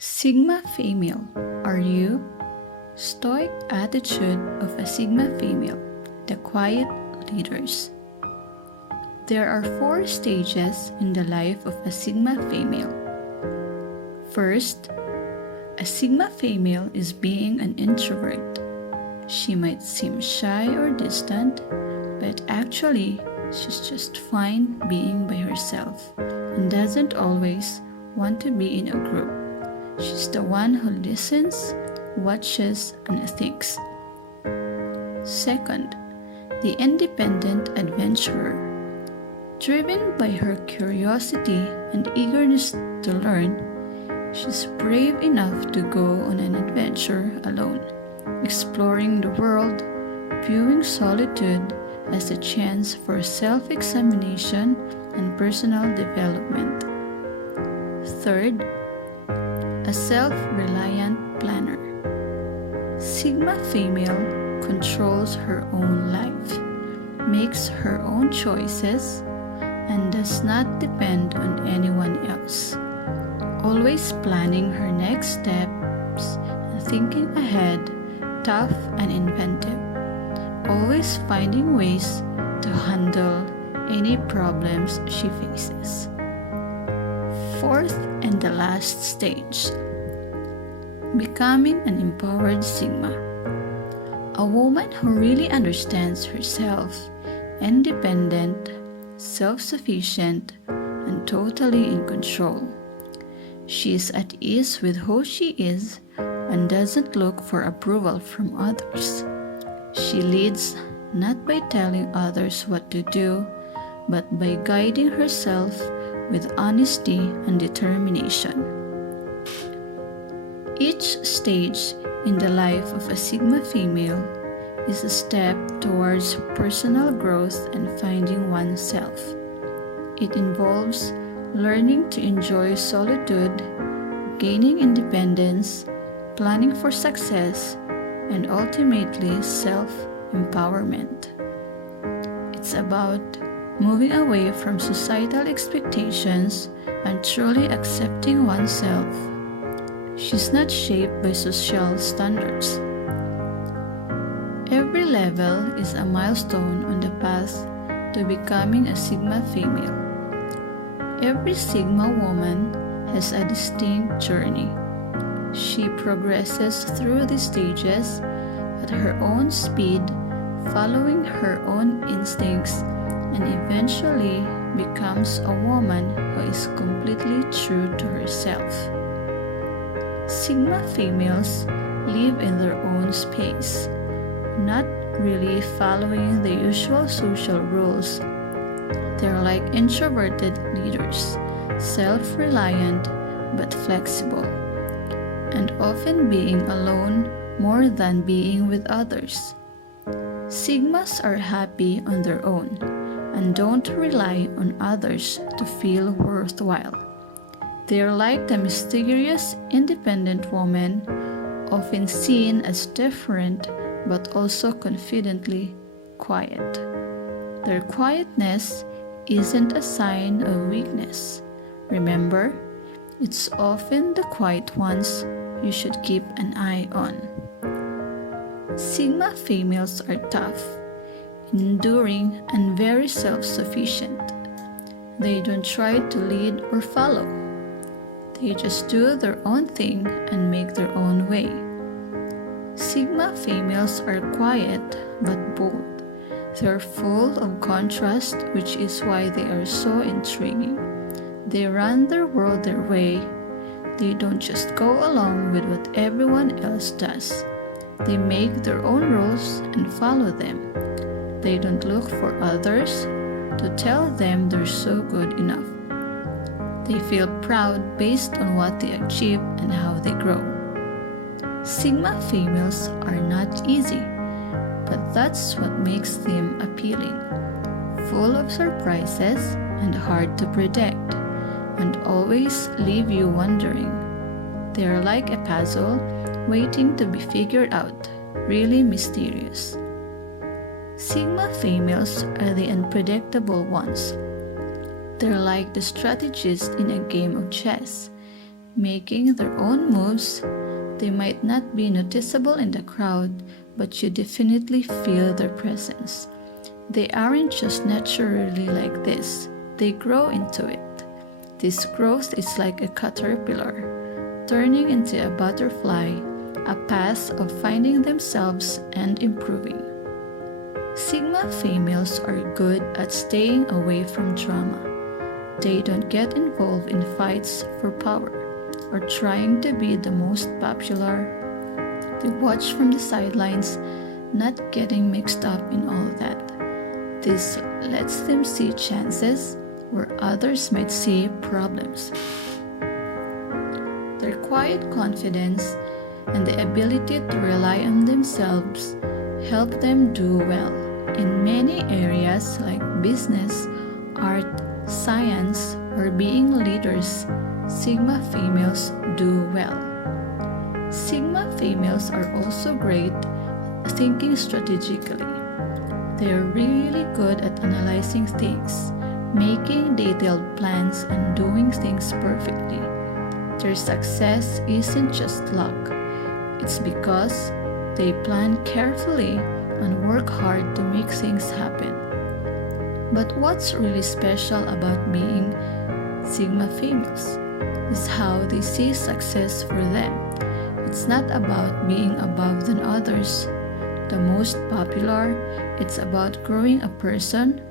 Sigma female, are you? Stoic attitude of a Sigma female, the quiet leaders. There are 4 stages in the life of a Sigma female. First, a Sigma female is being an introvert. She might seem shy or distant, but actually, she's just fine being by herself and doesn't always want to be in a group. She's the one who listens, watches, and thinks. Second, the independent adventurer. Driven by her curiosity and eagerness to learn, she's brave enough to go on an adventure alone, exploring the world, viewing solitude as a chance for self-examination and personal development. Third, a self-reliant planner. Sigma female controls her own life, makes her own choices, and does not depend on anyone else. Always planning her next steps and thinking ahead, tough and inventive. Always finding ways to handle any problems she faces. Fourth and the last stage, becoming an empowered Sigma. A woman who really understands herself, independent, self-sufficient, and totally in control. She is at ease with who she is and doesn't look for approval from others. She leads not by telling others what to do, but by guiding herself with honesty and determination. Each stage in the life of a Sigma female is a step towards personal growth and finding oneself. It involves learning to enjoy solitude, gaining independence, planning for success, and ultimately self-empowerment. It's about moving away from societal expectations and truly accepting oneself. She's not shaped by social standards. Every level is a milestone on the path to becoming a Sigma female. Every Sigma woman has a distinct journey. She progresses through the stages at her own speed, following her own instincts, and eventually becomes a woman who is completely true to herself. Sigma females live in their own space, not really following the usual social rules. They're like introverted leaders, self-reliant but flexible, and often being alone more than being with others. Sigmas are happy on their own and don't rely on others to feel worthwhile. They are like the mysterious independent woman, often seen as different but also confidently quiet. Their quietness isn't a sign of weakness. Remember, it's often the quiet ones you should keep an eye on. Sigma females are tough, enduring, and very self-sufficient. They don't try to lead or follow. They just do their own thing and make their own way. Sigma females are quiet but bold. They're full of contrast, which is why they are so intriguing. They run their world their way. They don't just go along with what everyone else does. They make their own rules and follow them. They don't look for others to tell them they're so good enough. They feel proud based on what they achieve and how they grow. Sigma females are not easy, but that's what makes them appealing. Full of surprises and hard to predict, and always leave you wondering. They are like a puzzle waiting to be figured out, really mysterious. Sigma females are the unpredictable ones. They're like the strategist in a game of chess. making their own moves. They might not be noticeable in the crowd, but you definitely feel their presence. They aren't just naturally like this, they grow into it. This growth is like a caterpillar, turning into a butterfly, a path of finding themselves and improving. Sigma females are good at staying away from drama. They don't get involved in fights for power or trying to be the most popular. They watch from the sidelines, not getting mixed up in all that. This lets them see chances where others might see problems. Their quiet confidence and the ability to rely on themselves help them do well in many areas like business, art, science, or being leaders. Sigma females do well. Sigma females are also great at thinking strategically. They are really good at analyzing things, making detailed plans, and doing things perfectly. Their success isn't just luck, it's because they plan carefully and work hard to make things happen. But what's really special about being Sigma females is how they see success for them. It's not about being above than others, the most popular. It's about growing a person,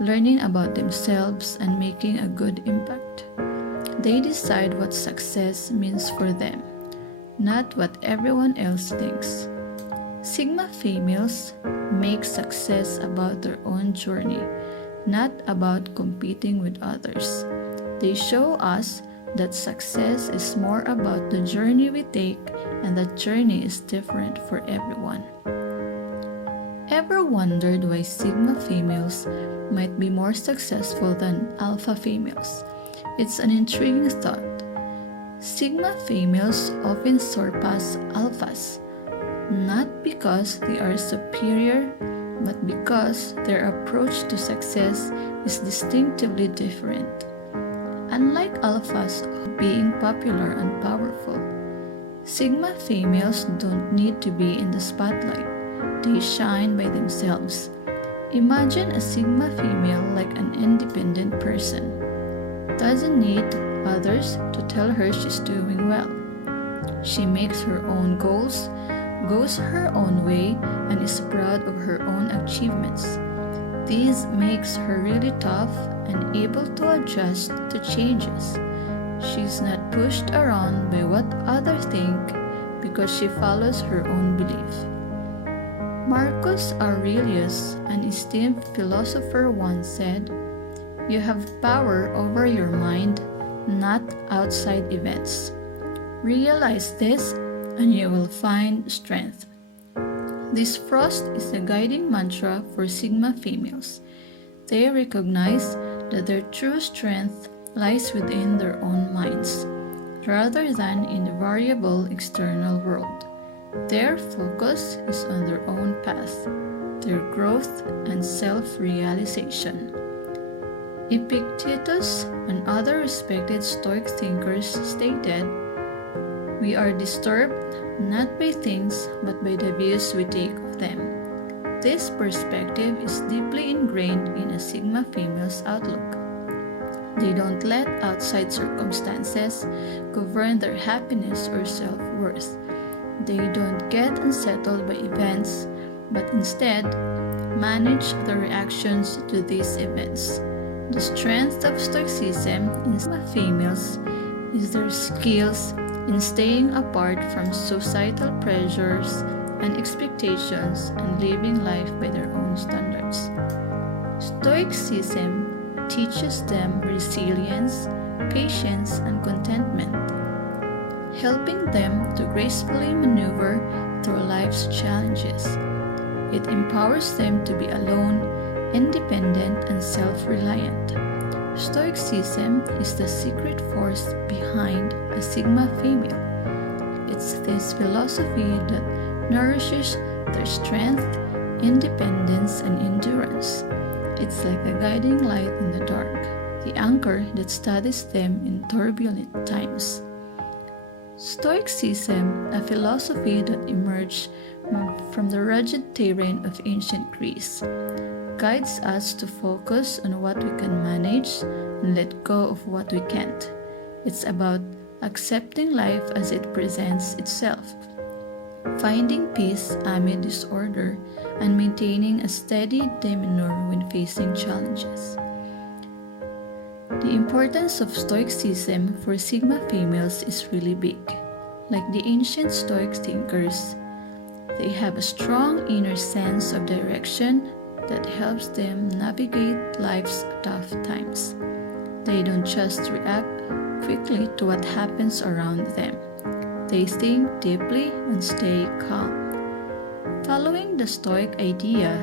learning about themselves, and making a good impact. They decide what success means for them, not what everyone else thinks. Sigma females make success about their own journey, not about competing with others. They show us that success is more about the journey we take, and that journey is different for everyone. Ever wondered why Sigma females might be more successful than Alpha females? It's an intriguing thought. Sigma females often surpass Alphas, not because they are superior, but because their approach to success is distinctively different. Unlike Alphas being popular and powerful, Sigma females don't need to be in the spotlight. They shine by themselves. Imagine a Sigma female like an independent person. Doesn't need others to tell her she's doing well. She makes her own goals, goes her own way, and is proud of her own achievements. This makes her really tough and able to adjust to changes. She's not pushed around by what others think because she follows her own belief. Marcus Aurelius, an esteemed philosopher, once said, "You have power over your mind, not outside events. Realize this and you will find strength." This frost is a guiding mantra for Sigma females. They recognize that their true strength lies within their own minds, rather than in the variable external world. Their focus is on their own path, their growth and self-realization. Epictetus and other respected Stoic thinkers stated, "We are disturbed not by things but by the views we take of them." This perspective is deeply ingrained in a Sigma female's outlook. They don't let outside circumstances govern their happiness or self-worth. They don't get unsettled by events, but instead manage the reactions to these events. The strength of Stoicism in Sigma females is their skills in staying apart from societal pressures and expectations and living life by their own standards. Stoicism teaches them resilience, patience, and contentment, helping them to gracefully maneuver through life's challenges. It empowers them to be alone, independent, and self-reliant. Stoicism is the secret force behind a Sigma female. It's this philosophy that nourishes their strength, independence, and endurance. It's like a guiding light in the dark, the anchor that steadies them in turbulent times. Stoicism, a philosophy that emerged from the rugged terrain of ancient Greece, guides us to focus on what we can manage and let go of what we can't. It's about accepting life as it presents itself, finding peace amid disorder, and maintaining a steady demeanor when facing challenges. The importance of Stoicism for Sigma females is really big. Like the ancient Stoic thinkers, they have a strong inner sense of direction that helps them navigate life's tough times. They don't just react quickly to what happens around them. They think deeply and stay calm. Following the Stoic idea,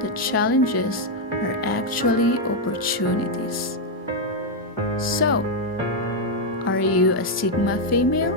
the challenges are actually opportunities. So, are you a Sigma female